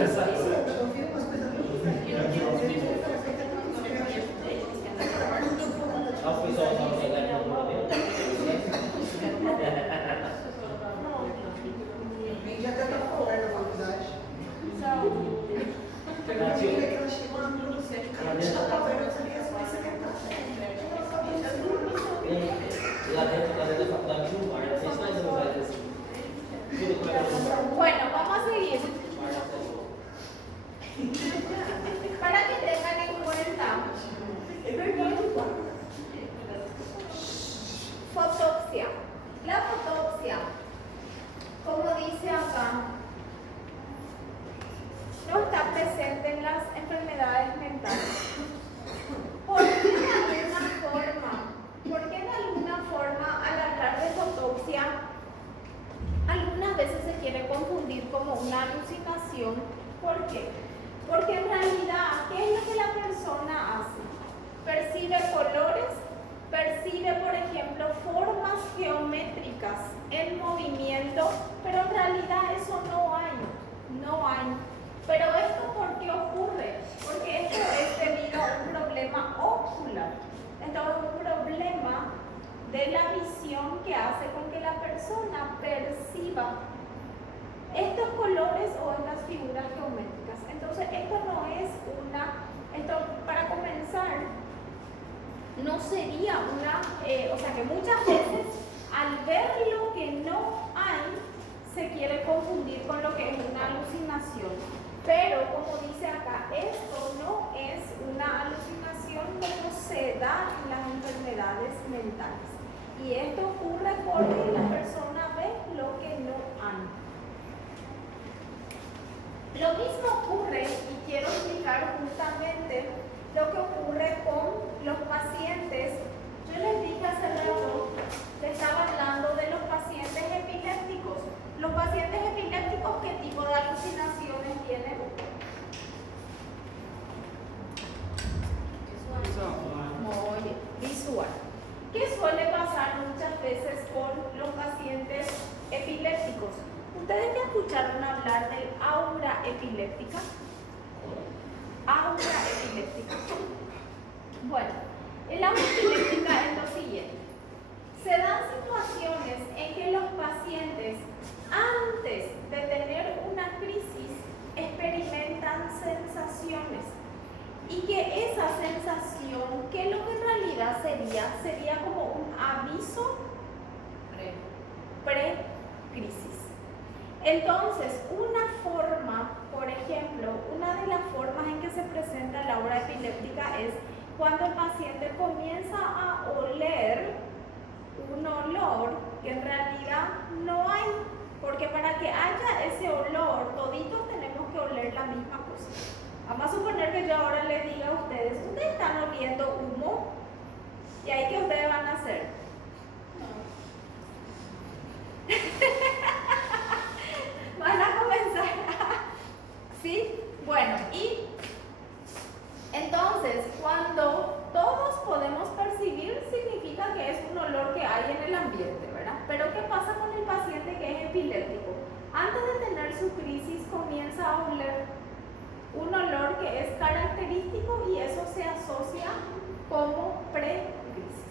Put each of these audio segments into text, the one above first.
Já até tá falando na faculdade. Eu tive que ela chegou na minha frente, cara, eu estava vendo essa minha lá dentro da faculdade de um bar, a gente mais ou menos assim. Bueno, vamos a seguir. Para que tengan en cuenta, fotopsia. La fotopsia, como dice acá, no está presente en las enfermedades mentales. ¿Por qué de alguna forma al hablar de fotopsia algunas veces se quiere confundir como una alucinación? ¿Por qué? Porque en realidad, ¿qué es lo que la persona hace? Percibe colores, percibe, por ejemplo, formas geométricas en movimiento, pero en realidad eso no hay. Pero esto, ¿por qué ocurre? Porque esto es debido a un problema ocular. Entonces, un problema de la visión que hace con que la persona perciba estos colores o estas figuras geométricas. Entonces, esto no es para comenzar, no sería o sea que muchas veces al ver lo que no hay, se quiere confundir con lo que es una alucinación. Pero, como dice acá, esto no es una alucinación como se da en las enfermedades mentales. Y esto ocurre porque la persona ve lo que no hay. Lo mismo ocurre, y quiero explicar justamente lo que ocurre con los pacientes. Yo les dije hace rato, les estaba hablando de los pacientes epilépticos. Los pacientes epilépticos, ¿qué tipo de alucinaciones tienen? Muy bien, visual. ¿Qué suele pasar muchas veces con los pacientes epilépticos? ¿Ustedes ya escucharon hablar del aura epiléptica? Aura epiléptica. Bueno, el aura epiléptica es lo siguiente. Se dan situaciones en que los pacientes, antes de tener una crisis, experimentan sensaciones. Y que esa sensación, que lo que en realidad sería como un aviso pre-crisis. Entonces, una forma, por ejemplo, una de las formas en que se presenta la aura epiléptica es cuando el paciente comienza a oler un olor que en realidad no hay, porque para que haya ese olor, toditos tenemos que oler la misma cosa. Vamos a suponer que yo ahora les diga a ustedes, ¿ustedes están oliendo humo? ¿Y ahí qué ustedes van a hacer? Van a comenzar ¿sí? Bueno, y entonces cuando todos podemos percibir, significa que es un olor que hay en el ambiente, ¿verdad? Pero ¿qué pasa con el paciente que es epiléptico? Antes de tener su crisis comienza a oler un olor que es característico y eso se asocia como pre-crisis.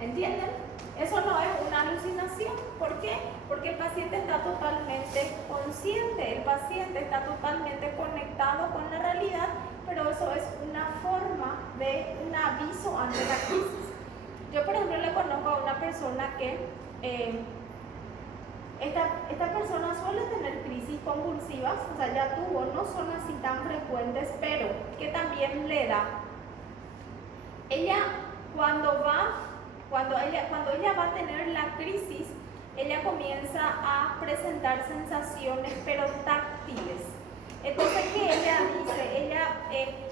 ¿Entienden? Eso no es una alucinación. ¿Por qué? Porque el paciente está totalmente consciente, el paciente está totalmente conectado con la realidad, pero eso es una forma de un aviso ante la crisis. Yo, por ejemplo, le conozco a una persona que esta persona suele tener crisis convulsivas, o sea, ya tuvo, no son así tan frecuentes, pero que también le da. Ella, cuando ella va a tener la crisis, ella comienza a presentar sensaciones, pero táctiles. Entonces, ¿qué ella dice?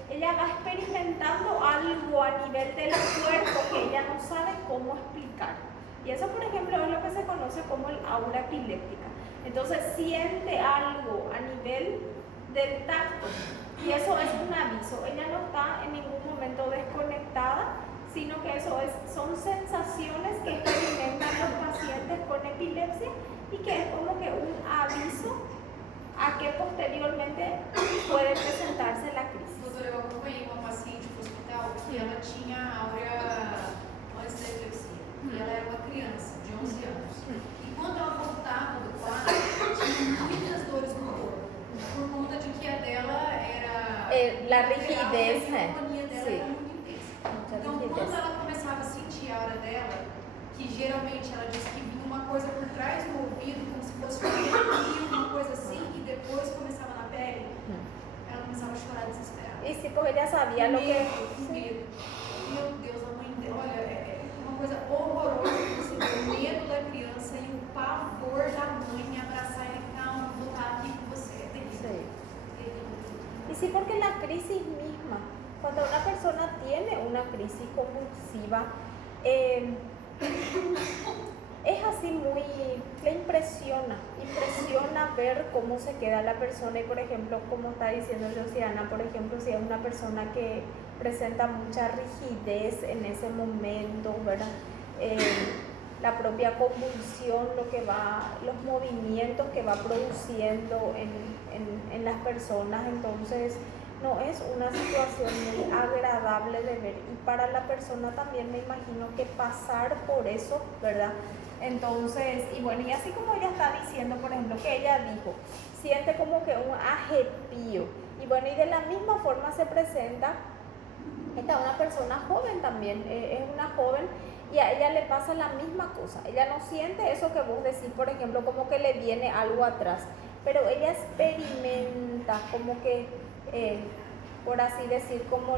Ella va experimentando algo a nivel del cuerpo que ella no sabe cómo explicar. Y eso, por ejemplo, es lo que se conoce como el aura epiléptica. Entonces, siente algo a nivel del tacto y eso es un aviso. Ella no está en ningún momento desconectada, sino que son sensaciones que experimentan los pacientes con epilepsia y que es como que un aviso a que posteriormente puede presentarse la crisis. Doutora, eu acompanhei uma paciente no hospital que ela tinha áurea antes da epilepsia. E ela era uma criança de 11 anos. E quando ela voltava do quadro, tinha muitas dores no corpo. Por conta de que a dela era... La rigidez, a pneumonia dela sí. era muito intensa. Mucha Então, rigidez. quando ela começava a sentir a aura dela, que geralmente ela disse que vinha uma coisa por trás do ouvido, como se fosse um arrepio, uma coisa assim, e depois começava na pele, ela começava a chorar desesperada. Y sí, porque ella sabía lo que... Com medo. Meu Deus, a mãe dela, olha, é uma coisa horrorosa você ver o medo da criança e o pavor da mãe em abraçar ele, calma, vou estar aqui com você. É terrível. Sí. Terrível. Y sí, porque la crisis misma, cuando una persona tiene una crisis convulsiva, es así muy, le impresiona ver cómo se queda la persona. Y por ejemplo, como está diciendo Josiana, por ejemplo, si es una persona que presenta mucha rigidez en ese momento, ¿verdad? La propia convulsión, los movimientos que va produciendo en las personas, entonces no es una situación muy agradable de ver. Y para la persona también me imagino que pasar por eso, ¿verdad? Entonces, y bueno, y así como ella está diciendo, por ejemplo, que ella dijo, siente como que un arrepío. Y bueno, y de la misma forma se presenta, esta es una persona joven también, es una joven, y a ella le pasa la misma cosa. Ella no siente eso que vos decís, por ejemplo, como que le viene algo atrás, pero ella experimenta como que, por así decir, como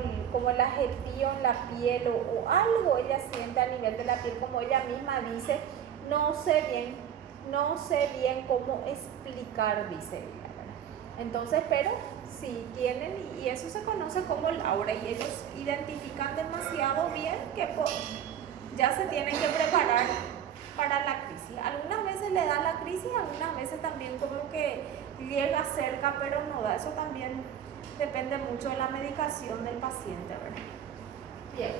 el arrepío en la piel o algo ella siente a nivel de la piel, como ella misma dice, no sé bien cómo explicar, dice ella, ¿verdad? Entonces, pero sí tienen, y eso se conoce como el aura, y ellos identifican demasiado bien que ya se tienen que preparar para la crisis. Algunas veces le da la crisis, algunas veces también como que llega cerca, pero no da. Eso también depende mucho de la medicación del paciente, ¿verdad? Bien.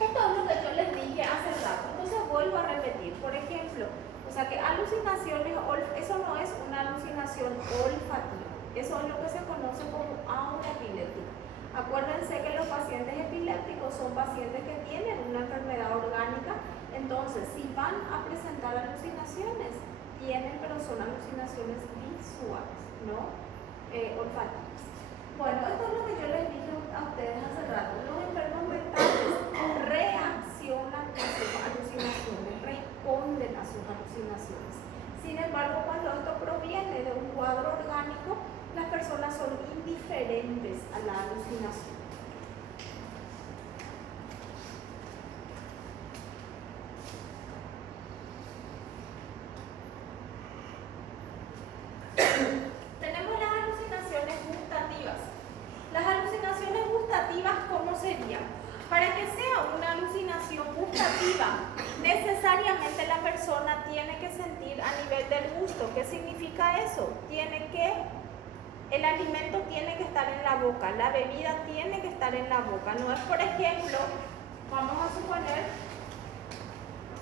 Esto es lo que yo les dije hace rato, entonces vuelvo a repetir. Por ejemplo, o sea que alucinaciones, eso no es una alucinación olfativa, eso es lo que se conoce como aura epiléptica. Acuérdense que los pacientes epilépticos son pacientes que tienen una enfermedad orgánica, entonces si van a presentar alucinaciones, tienen, pero son alucinaciones visuales, no olfativas. Bueno, esto es lo que yo les dije a ustedes hace rato. Los enfermos mentales reaccionan a sus alucinaciones, responden a sus alucinaciones. Sin embargo, cuando esto proviene de un cuadro orgánico, las personas son indiferentes a la alucinación. Tenemos las alucinaciones gustativas. Las alucinaciones gustativas, ¿cómo serían? Para que sea una alucinación gustativa, necesariamente la persona tiene que sentir a nivel del gusto. ¿Qué significa eso? El alimento tiene que estar en la boca, la bebida tiene que estar en la boca. No es, por ejemplo, vamos a suponer,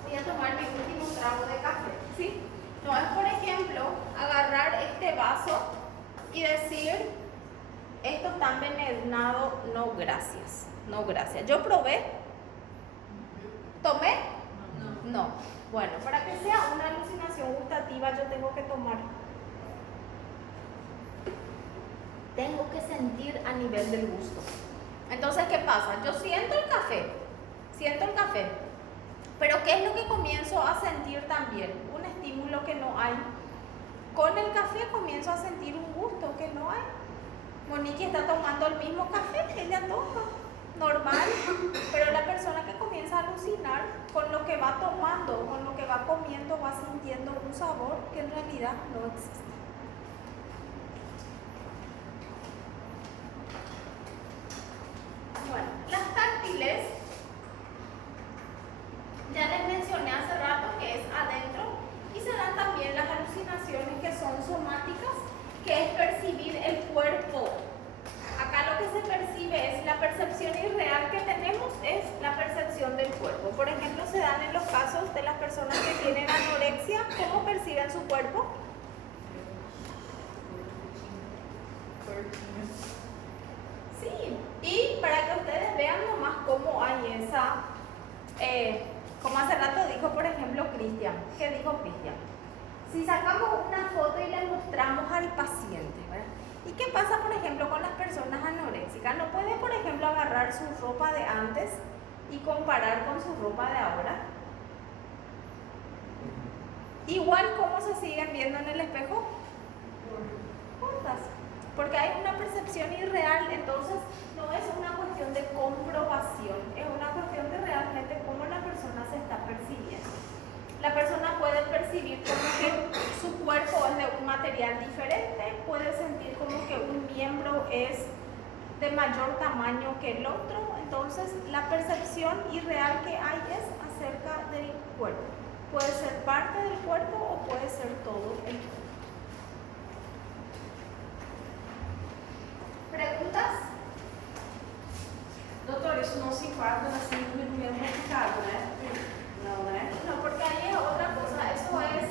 voy a tomar mi último trago de café, ¿sí? No es, por ejemplo, agarrar este vaso y decir, esto está envenenado, no gracias, no gracias. Yo probé, tomé, no. Bueno, para que sea una alucinación gustativa yo tengo que tomar. Tengo que sentir a nivel del gusto. Entonces, ¿qué pasa? Yo siento el café, pero ¿qué es lo que comienzo a sentir también? Un estímulo que no hay. Con el café comienzo a sentir un gusto que no hay. Monique está tomando el mismo café, ella toma, normal, pero la persona que comienza a alucinar con lo que va tomando, con lo que va comiendo, va sintiendo un sabor que en realidad no existe. Bueno, las táctiles, ya les mencioné hace rato que es adentro, y se dan también las alucinaciones que son somáticas, que es percibir el cuerpo. Acá lo que se percibe es la percepción irreal que tenemos, es la percepción del cuerpo. Por ejemplo, se dan en los casos de las personas que tienen anorexia, ¿cómo perciben su cuerpo? Sí, y para que ustedes vean nomás cómo hay esa, como hace rato dijo, por ejemplo, Cristian. ¿Qué dijo Cristian? Si sacamos una foto y le mostramos al paciente, ¿verdad? ¿Y qué pasa, por ejemplo, con las personas anoréxicas? No puede, por ejemplo, agarrar su ropa de antes y comparar con su ropa de ahora. Igual, ¿cómo se siguen viendo en el espejo? Gordas. Porque hay una percepción irreal, entonces no es una cuestión de comprobación, es una cuestión de realmente cómo la persona se está percibiendo. La persona puede percibir como que su cuerpo es de un material diferente, puede sentir como que un miembro es de mayor tamaño que el otro, entonces la percepción irreal que hay es acerca del cuerpo. Puede ser parte del cuerpo o puede ser todo el cuerpo. ¿Preguntas? Doutor, isso não se enquadra na síndrome do membro complicado, né? Não, né? No, porque ahí es otra cosa, eso es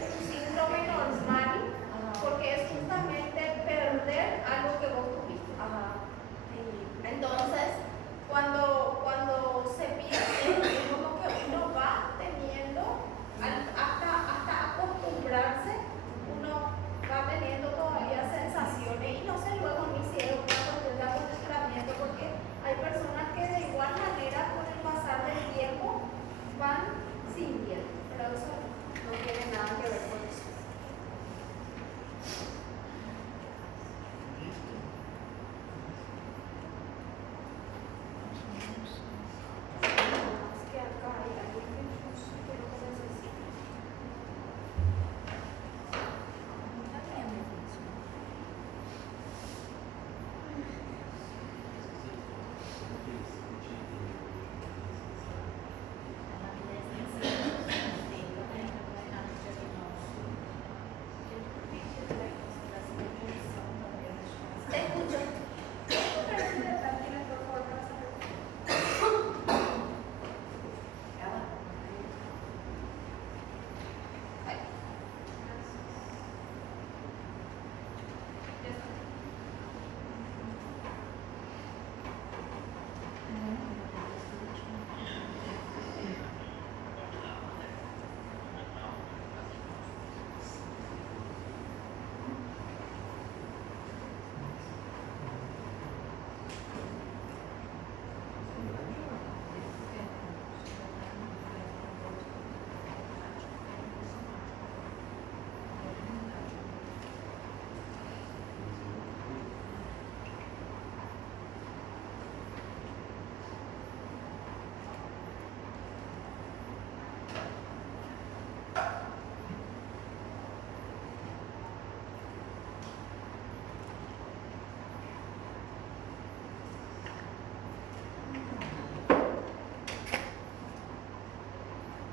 un síndrome normal, porque es justamente perder algo que vos tuviste. Entonces, cuando se pierde, es como que uno va teniendo, hasta acostumbrarse, uno va teniendo todavía sensaciones y no sé luego ni si es una cuestión de acostumbramiento, porque hay personas que de igual manera con el pasar del tiempo van sintiendo, pero eso no tiene nada que ver con eso. Es que acá hay algo que no necesito. Te escucho. Tranquila, por favor, para saber. Ahí. Ya está.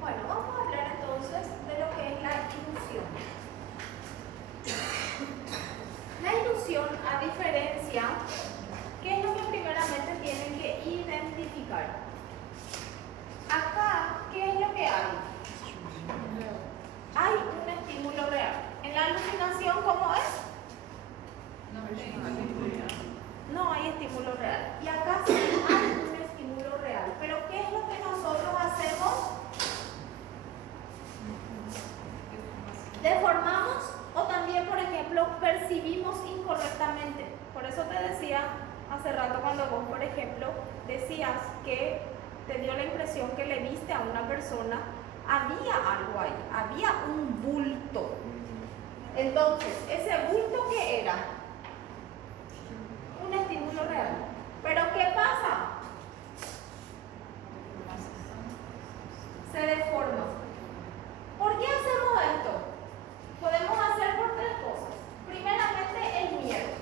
Bueno, vamos a hablar entonces de lo que es la ilusión. La ilusión, a diferencia, ¿qué es lo que primeramente tienen que identificar? Acá, ¿qué es lo que hay? Hay un estímulo real. En la alucinación, ¿cómo es? No hay estímulo real. Y acá sí hay un estímulo real. Pero ¿qué es lo que nosotros hacemos? Deformamos o también, por ejemplo, percibimos incorrectamente. Por eso te decía hace rato cuando vos, por ejemplo, decías que te dio la impresión que le viste a una persona, había algo ahí, había un bulto. Entonces, ¿ese bulto qué era? Un estímulo real. ¿Pero qué pasa? Se deforma. ¿Por qué hacemos esto? Podemos hacer por tres cosas. Primeramente, el miedo.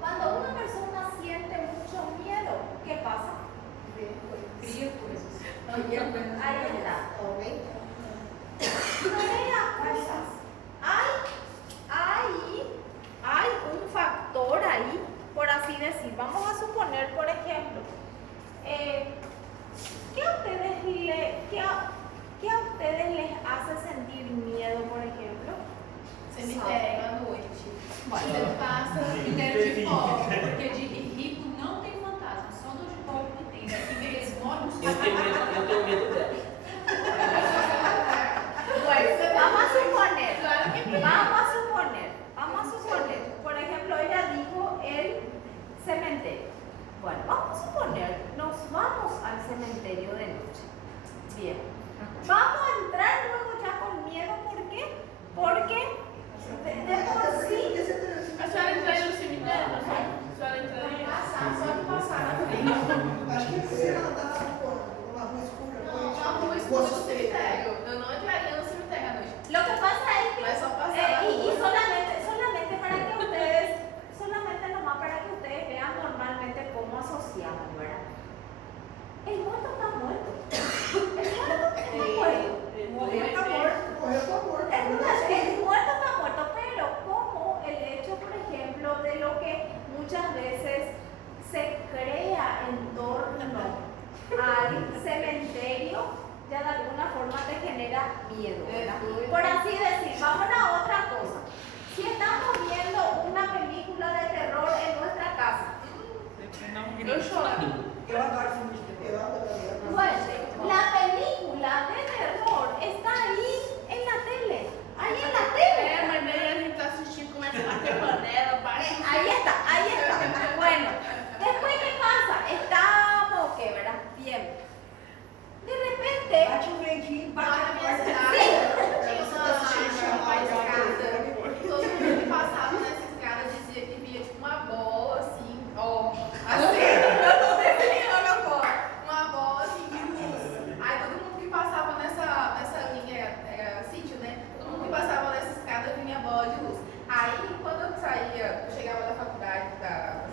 Cuando una persona siente mucho miedo, ¿qué pasa? Ahí está. Crea cosas. Hay de pobre, porque de rico não tem fantasma, só dos de pobre que tem. Porque eles moram nos Eu tenho medo dela. Vamos a suponer, por ejemplo, ella dijo el cementerio. Bueno, vamos a suponer, nos vamos al cementerio de noche. Bien, vamos a entrar luego ya con miedo, ¿por qué? Porque de por sí. A senhora entraria no cemitério? A senhora entraria? Só de passar na frente. Acho que se ela andar numa rua escura, Não, uma rua escura do você- cemitério. Eu não entraria no cemitério à noite. Lo que pasa es que Mas só passar na y rua. solamente para que ustedes, solamente nomás para que ustedes vean normalmente cómo asociamos, ¿verdad? El muerto está muerto. El muerto está muerto. Morreu, tá morto. Morreu, tá morto. El muerto está muerto, pero como el hecho, por ejemplo, de lo que muchas veces se crea en torno al cementerio, ya de alguna forma te genera miedo, ¿verdad? Por así decir, vamos a otra cosa. Si estamos viendo una película de terror en nuestra casa, Eu choro. Eu adoro filme de terror. Eu adoro. bueno, la película de terror está ahí en la tele. Ahí en la É, tele. mas daí a gente tá assistindo, começa a bater panela, bate. Ahí está, ahí está. Bueno, después ¿qué pasa? Estamos, ¿qué, verdad? Bien. De repente, Bate um ventinho, Lá bate na a minha porta. cidade, tinha uma escada. Todo mundo que passava nessa escada dizia que via tipo uma bola assim, ó. Assim, eu tô desenhando agora. Uma bola assim de luz. Aí todo mundo que passava nessa linha, era sítio, né? Todo mundo que passava nessa escada vinha bola de luz. Aí quando eu saía, eu chegava da faculdade, espera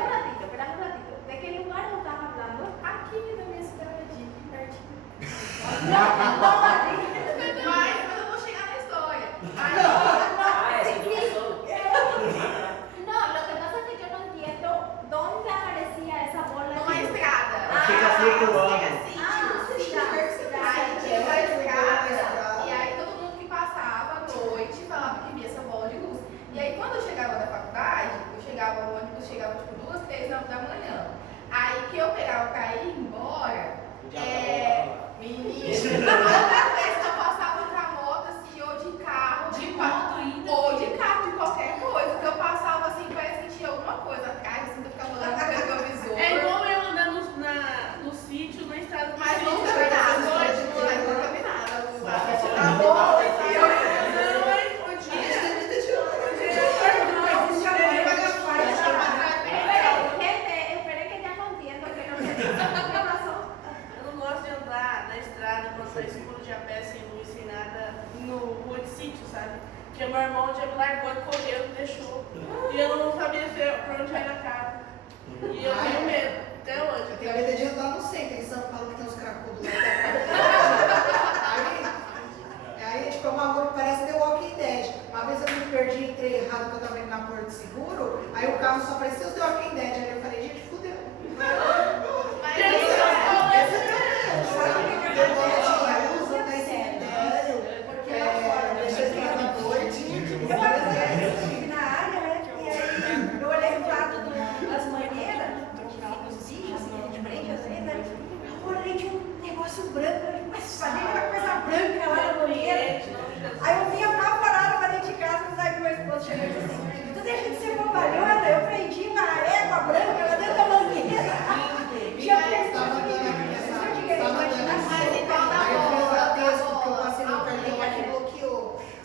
un ratito, espera un ratito. ¿De qué lugar nos estás hablando? aqui na minha cidade, aqui pertinho. No, no, Mas eu vou chegar na história. Aí, Essa informação. no, lo que pasa es que yo no entiendo dónde aparecía esa bola. numa estrada. Fica flutuando. Fica sítio. Aí tinha uma escada, e aí todo mundo que passava à noite falava que via essa bola de luz. E aí quando eu chegava da faculdade, o ônibus chegava tipo 2, 3 da manhã. Aí que eu pegava pra ir embora, menino, eu passava com a moto assim, ou de carro, ou de carro, de qualquer coisa, que eu passava assim, parece que tinha alguma coisa atrás, assim, que eu ficava olhando pro retrovisor. É igual eu andar no sítio, na estrada do Mas sítio. nunca vi nada, nunca vi nada. A Não, bola, mas podia. Gente, esperen que ya no entiendo que no sé. ¿Qué pasó? Eu não gosto de andar na estrada quando tá escuro de a pé, sem luz, sem nada, no rua de sítio, sabe? Porque meu irmão já me largou e correu, me deixou. E eu não sabia pra onde ia na casa. E eu tenho medo, até hoje. Eu tenho medo de andar no centro, em São Paulo, que tem uns cracudos lá. Aí, tipo, é uma rua que parece The Walking Dead. Uma vez eu me perdi, entrei errado, porque eu tava indo na Porto Seguro, aí o carro só parecia os The Walking Dead. Aí eu falei, gente, fudeu. Eu estive na área, né? E aí eu olhei pro lado das mangueiras, dos bichos, assim, de frente, assim, né? Eu olhei de um negócio branco, eu falei, mas sabia uma coisa branca lá na banheira? Aí eu vinha apavorada pra dentro de casa, mas aí meu esposo chegou e disse assim, tu deixa de ser bobalhona, eu prendi uma égua branca lá dentro da mangueira. Já pensava que eu tinha imaginação.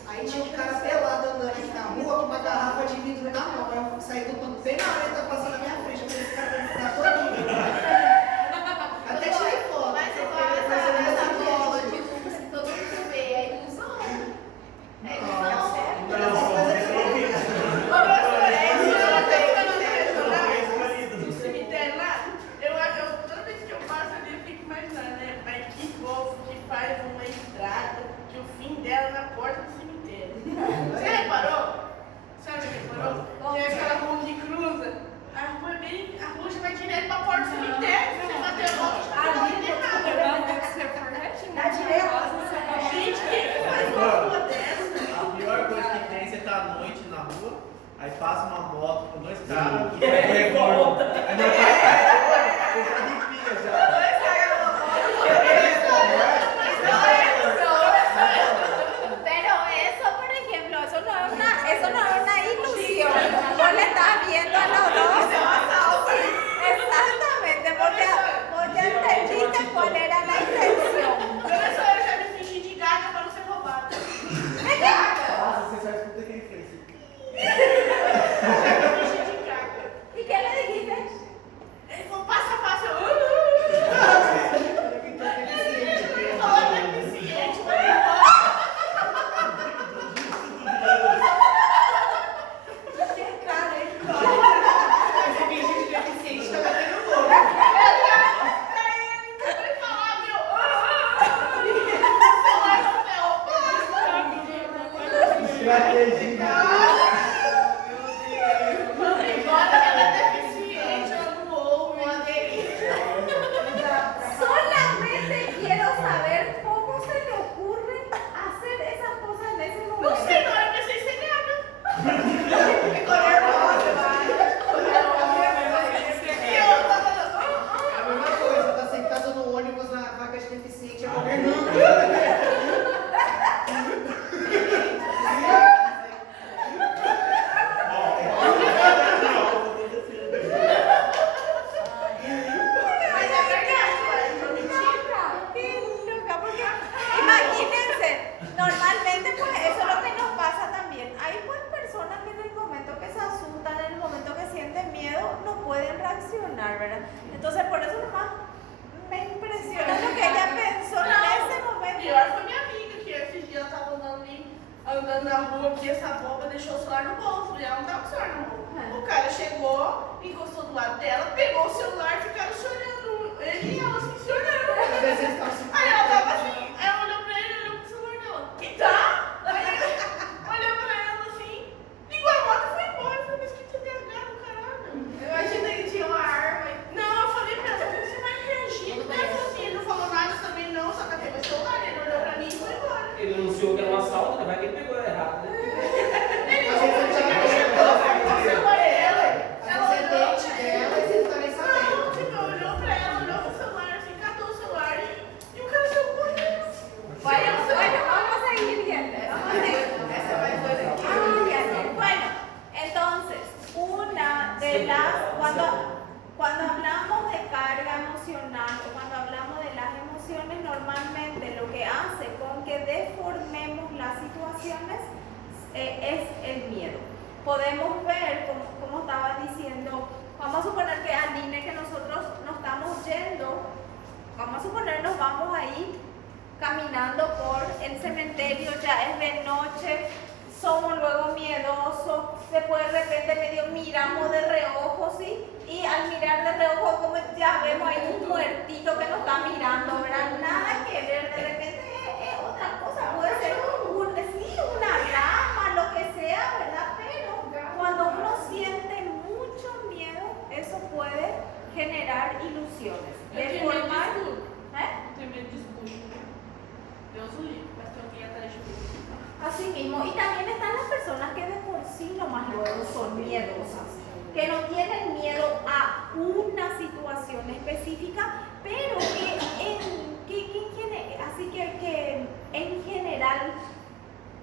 Aí tinha um cara pelado andando aqui na rua com uma garrafa de vidro na mão. Aí eu saí do banco bem na hora ele tá passando na minha frente. Eu falei, esse cara vai me dar todinho. Até tirei foto. Mas você fala essa bola de luz que todo mundo vê, é ilusão. É ilusão. No cemitério lá, toda vez que eu passo ali, eu fico imaginando, né? Mas que povo que faz uma estrada, que o fim dela é na porta do cemitério. Você reparou? Sabe o que reparou? Tem aquela rua que cruza, a rua já vai direto pra porta do cemitério. Você bater a volta, já tá indo errado. Tá direto. Gente, quem que faz uma rua dessa? A pior coisa que tem é você tá à noite na rua, aí passa uma moto não está. É, volta. Meu pai arrepia já. Pero eso, por ejemplo, eso no es una ilusión. Vos le estás viendo a los dos. Exactamente, porque entendiste cuál era la intención. Professora, eu já me fingi de gaga pra não ser roubada. Nossa, você só escuta quem fez. Eu me fingi de gaga. ¿Y qué le dijiste? Ele falou, passo a passo. Eu... Então, deficiente. Ele falou que é deficiente, mas... Esse fingindo de deficiente tá batendo louco. Ele falava, meu... Estratégia. Embora ela é deficiente, ela não ouve. Solamente quiero saber cómo se le ocurre hacer esas cosas en ese Não momento. sei, na hora eu pensei ser gaga. Ficou nervosa, vai. E eu tava... A mesma coisa, tá sentado no ônibus na vaga de deficiente, é governando. Mas é verdade, ué, não mentir. Qué loca, porque imagínense, normalmente pues eso es lo que nos pasa también. Hay pues personas que en el momento que se asustan, en el momento que sienten miedo, no pueden reaccionar, ¿verdad? Entonces por eso nomás me impresiona lo que ella pensó en esse momento. Pior foi minha amiga, que esses dias ela tava andando na rua, que essa boba deixou o celular no bolso, e ela não tava com o celular no bolso. O cara chegou, encostou do lado dela, pegou o celular e ficaram chorando. Ele e ela assim, se olhando. Às vezes eles estavam se Aí ela tava assim, aí ela olhou pra ele, olhou pro celular dela. Que tá? Aí ele olhou pra ela assim, ligou a moto e foi embora. Eu falei, mas que TDAH do caralho. Eu imaginei que tinha uma arma e Não, eu falei pra ela, como você vai reagir? Ele falou assim, ele não falou nada também não, só que até meu celular, ele olhou pra mim e foi embora. Ele anunciou que era um assalto, né? Vai que ele pegou errado, né? Ele Às vezes ele já chegou, pegou o celular dela. Ela Você olhou. dente dela e você não tá nem sabendo. Não, tipo, olhou pra ela, olhou pro celular, assim, catou o celular e o cara saiu correndo. Bueno, vamos a seguir viendo. Vamos a seguir. essa vai fazer. Ay, ay, ay. Bueno, entonces, una de las, cuando hablamos de carga emocional o cuando hablamos de las emociones, normalmente lo que hace con que deformemos las situaciones es el miedo. Podemos ver, como estaba diciendo, vamos a suponer que Aline, que nosotros nos estamos yendo, vamos a suponer nos vamos a ir caminando por el cementerio, ya es de noche, somos luego miedosos, después de repente medio miramos de reojo, ¿sí? Y al mirar de reojo, como ya vemos ahí un muertito que nos está mirando, ¿verdad? Nada que ver, de repente es otra cosa, puede ser una rama, lo que sea, ¿verdad? Pero cuando uno siente mucho miedo, eso puede generar ilusiones. Deformar. Tem medo de escuro. Deus o livre, mas tem alguém atrás de mim. Así mismo, y también están las personas que de por sí nomás luego son miedosas, que no tienen miedo a una situación específica, pero que en general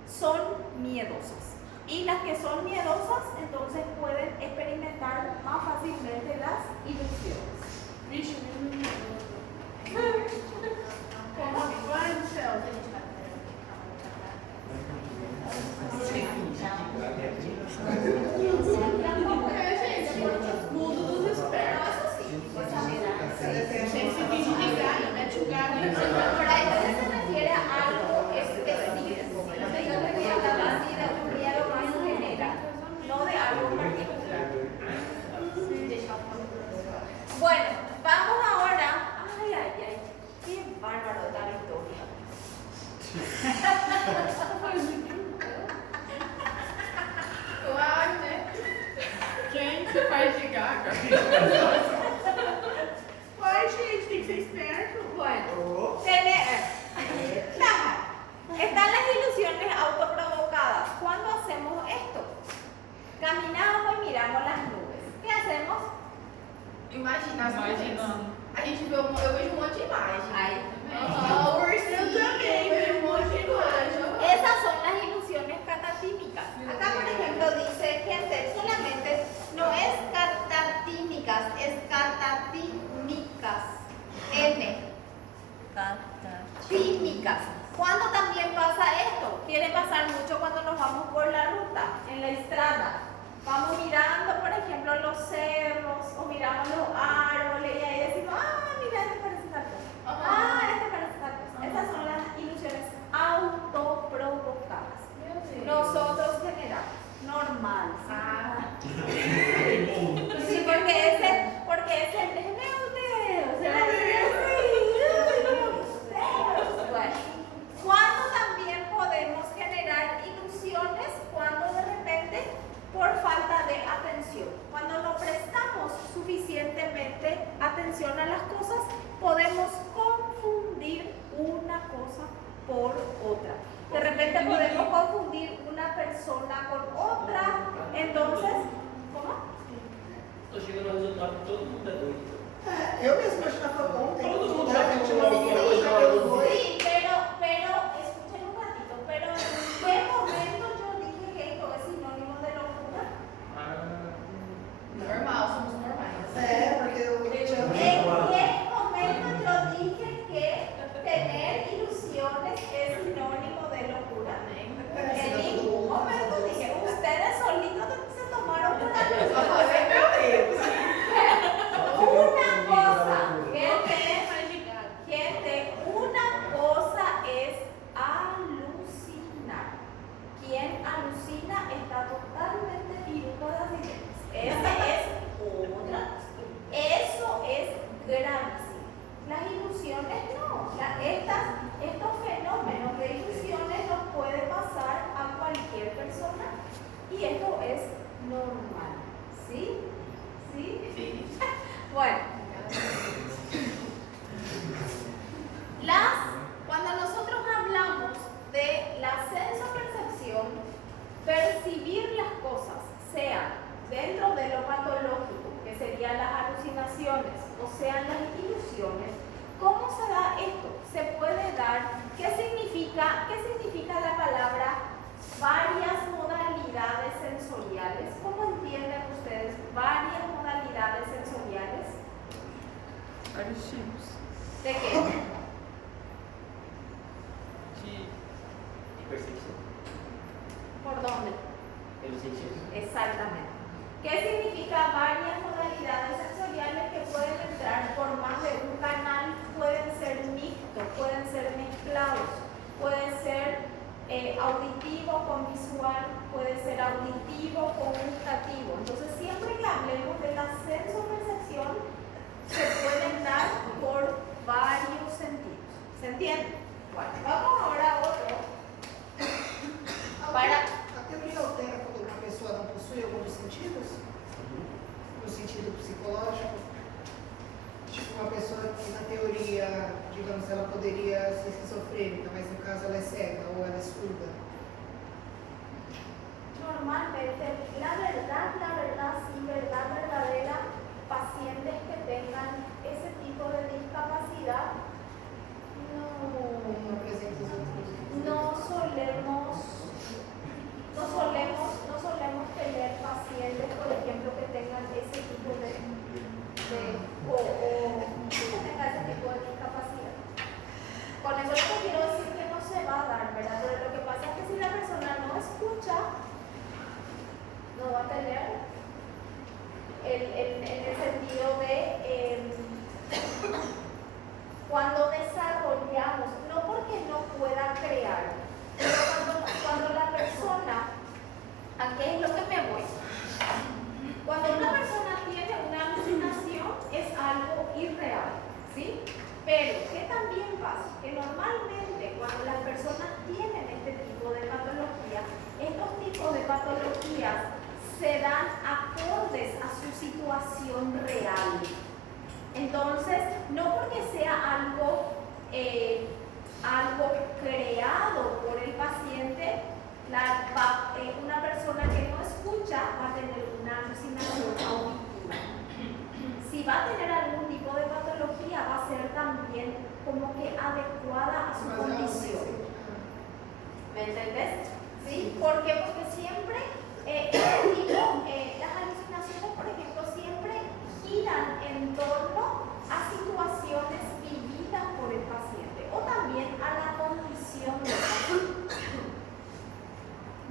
son miedosas. Y las que son miedosas entonces pueden experimentar más fácilmente las ilusiones. Vixe, como vai no céu. Mundo dos espertos. Tem que se fingir de galho, mete o galho e Por ahí se refiere a algo específico. No te digo que hablar así de un miedo más general, no de algo particular. Bueno, vamos ahora. Ay, ay, ay. Qué bárbaro esta victoria. Claro, né? Quem se faz de gaga? Vai, gente, tem que ser esperto. Bueno, están las ilusiones autoprovocadas. ¿Cuándo hacemos esto? Caminamos y miramos las Imagina as Imaginando. A gente vê eu vejo um monte de imagem. Ahí. Ah, o ursinho também, vejo um monte de imagem. Esas son las ilusiones catatímicas. Acá, por ejemplo, dice que hacer solamente no es catatímicas, es catatímicas. N. Tímicas. ¿Cuándo también pasa esto? Quiere pasar mucho cuando nos vamos por la ruta, en la estrada. Vamos mirando, por ejemplo, los cerros o miramos los árboles y ahí decimos, mira, este parece tal cosa. Este parece tal cosa. Esas son las ilusiones autoprovocadas. Nosotros generamos, normal. Sí, porque ese déjeme Bueno, ¿cuándo también podemos generar ilusiones? Cuando de repente, por falta de atención, cuando no prestamos suficientemente atención a las cosas, podemos confundir una cosa por otra. De repente podemos confundir una persona con otra, entonces, ¿cómo? Tô chegando ao resultado que todo mundo é doido. Eu mesmo imaginava ontem. Todo mundo a já gente viu não alguma viu, coisa já lá viu no dois. Sí, pero, escuchen un ratito, pero ¿en qué momento yo dije que esto es sinónimo de locura? Normal, somos normais. É, porque eu ¿En qué momento yo dije que tener ilusiones es sinónimo de locura? En ningún momento dije, ustedes solitos se tomaron una gente, una cosa es alucinar. Quien alucina está totalmente viruto de las ideas. Esa es otra. Eso es gravísimo. Las ilusiones no. Estos fenómenos de ilusiones nos puede pasar a cualquier persona y esto es normal. ¿Sí? ¿Sí? Sí. Bueno. Cuando nosotros hablamos de la sensopercepción, percibir las cosas, sea dentro de lo patológico, que serían las alucinaciones, o sean las ilusiones, ¿cómo se da esto? Se puede dar, ¿qué significa la palabra varias modalidades sensoriales? ¿Cómo entienden ustedes varias modalidades sensoriales? Vários tipos ¿De qué? De percepção. ¿Por dónde? Pelo sentido. Exactamente. ¿Qué significa varias modalidades sensoriales que pueden entrar por más de un canal? Pueden ser mixtos, pueden ser mezclados, pueden ser auditivo con visual, puede ser auditivo con gustativo. Entonces, siempre que hablemos de la sensopercepción, se pueden dar por varios sentidos. ¿Se entiende? Bueno, vamos ahora a otro. A teoria altera quando uma pessoa não possui algum dos sentidos? No sentido psicológico? Tipo, uma pessoa que na teoria, digamos, ela poderia ser esquizofrênica, mas no caso ela é cega ou ela é surda. Normalmente, la verdad, sí, verdad verdadera, pacientes que tengan ese tipo de discapacidad, Não apresenta os outros. no solemos tener pacientes, por ejemplo, que tengan ese tipo que tenga ese tipo de discapacidad. Con eso no quiero decir que no se va a dar, ¿verdad? Pero lo que pasa es que si la persona no escucha, no va a tener en el sentido de cuando desarrollamos, no porque no pueda crear, pero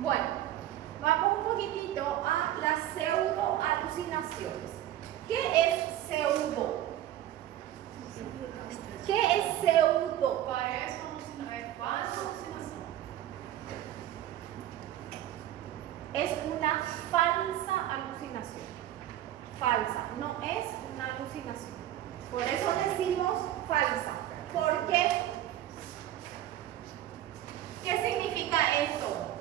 Bueno, vamos un poquitito a las pseudo-alucinaciones. ¿Qué es pseudo? ¿Qué es pseudo? Parece uma alucinação, é quase uma alucinação. Es una falsa alucinación. Falsa, no es una alucinación. Por eso decimos falsa. ¿Por qué? ¿Qué significa esto?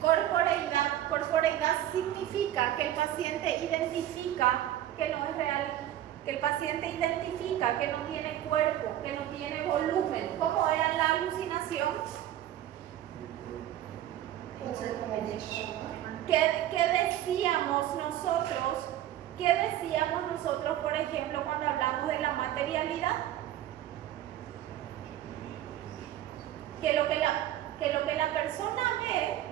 Corporeidad. Corporeidad significa que el paciente identifica que no es real, que el paciente identifica que no tiene cuerpo, que no tiene volumen. ¿Cómo era la alucinación? ¿Qué decíamos nosotros? ¿Qué decíamos nosotros, por ejemplo, cuando hablamos de la materialidad? Que lo que la persona ve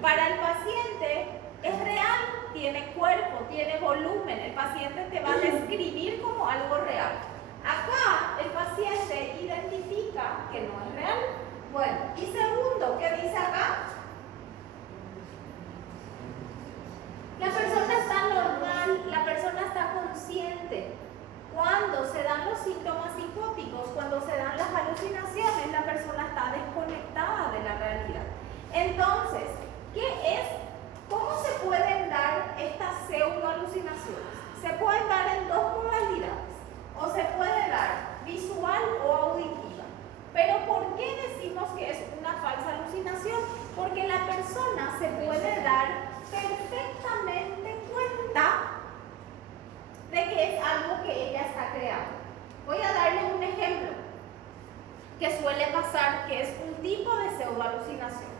para el paciente es real, tiene cuerpo, tiene volumen. El paciente te va a describir como algo real. Acá el paciente identifica que no es real. Bueno, y segundo, ¿qué dice acá? La persona está normal, la persona está consciente. Cuando se dan los síntomas psicóticos, cuando se dan las alucinaciones, la persona está desconectada de la realidad. Entonces, ¿cómo se pueden dar estas pseudoalucinaciones? Se pueden dar en dos modalidades, o se puede dar visual o auditiva. Pero ¿por qué decimos que es una falsa alucinación? Porque la persona se puede dar perfectamente cuenta de que es algo que ella está creando. Voy a darles un ejemplo que suele pasar, que es un tipo de pseudoalucinación.